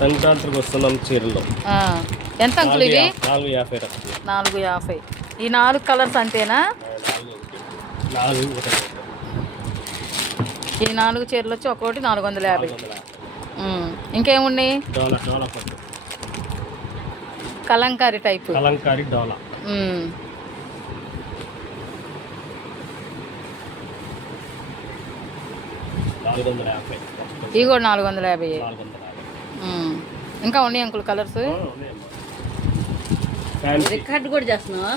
సంక్రాంతికి వస్తున్నాం చీరలు. ఎంత అంకుల్ ఇవి? 450. 450. ఈ 4 కలర్స్ అంతేనా? ఈ 4 చీరలు వచ్చి ఒక్కొక్కటి 450. ఇంకేమున్నాయి? డోలా పట్టు, కలంకారీ టైప్. కలంకారీ డోలా. ఇవి కూడా 450. ఇంకా ఉన్నాయి అంకుల్ కలర్స్? రికార్డ్ కూడా చేస్తున్నావా?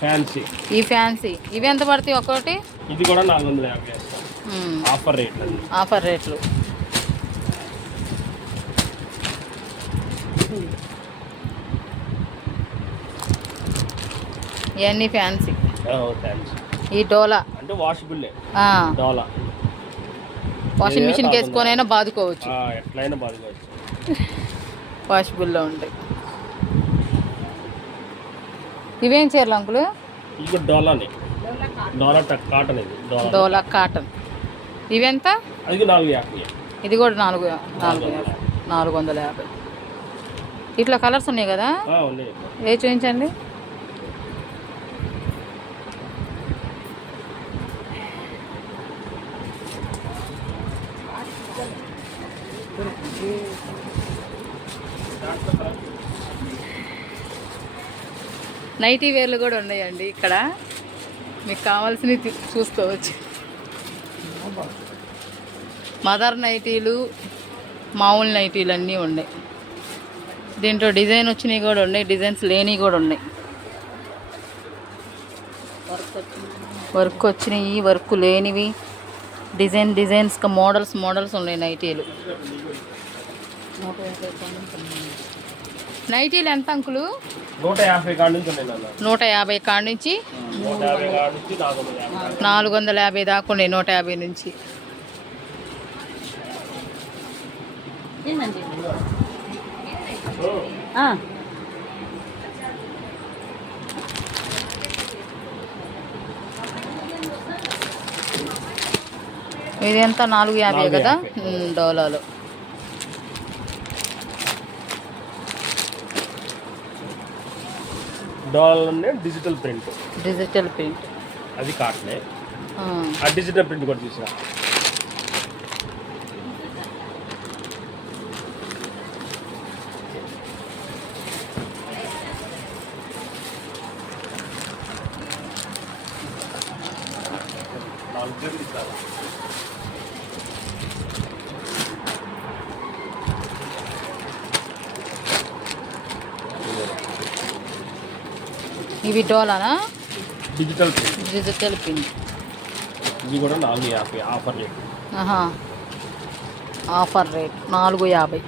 ఫ్యాన్సీ. ఈ ఫ్యాన్సీ ఇవి ఎంత పడతాయి ఒక్కొక్కటి? ఇది కూడా 450. ఆఫర్ రేట్లు. ఆఫర్ రేట్లు. ఇవన్నీ ఫ్యాన్సీ. ఈ డోలా అంటే వాషబుల్. డోలా వాషింగ్ మిషన్కి వేసుకొని అయినా బాదుకోవచ్చు. ఎట్లయినా బాదుకోవచ్చు. వాషబుల్లో ఉంటాయి. ఇవేం చీరలు అంకుల్? ఇది డోలానే. డోలా కాటన్. ఇది డోలా కాటన్. ఇవెంత? అది 450. ఇది కూడా 450. ఇట్లా కలర్స్ ఉన్నాయి కదా? ఏ చూపించండి. నైటీ వేర్లు కూడా ఉన్నాయండి ఇక్కడ, మీకు కావాల్సినవి చూసుకోవచ్చు. మదర్ నైటీలు, మామూలు నైటీలు అన్నీ ఉన్నాయి. దీంట్లో డిజైన్ వచ్చినవి కూడా ఉన్నాయి, డిజైన్స్ లేనివి కూడా ఉన్నాయి. వర్క్ వచ్చినవి, వర్క్ లేనివి, డిజైన్స్గా మోడల్స్ ఉన్నాయి నైటీలు. నైటీలు ఎంత అంకులు? 150 కాడ నుంచి ఉన్నాయి. 150 కాడ నుంచి 450 దాకా ఉన్నాయి. 150 నుంచి. ఇది ఎంత? 450 కదా డోలాలో. డోలాలోనే డిజిటల్ ప్రింట్. అది కాటనే. ఆ డిజిటల్ ప్రింట్ కూడా చూసా. ఇవి డోలానా? Digital print. ఇది కూడా 450 ఆఫర్ రేట్. Offer rate 450.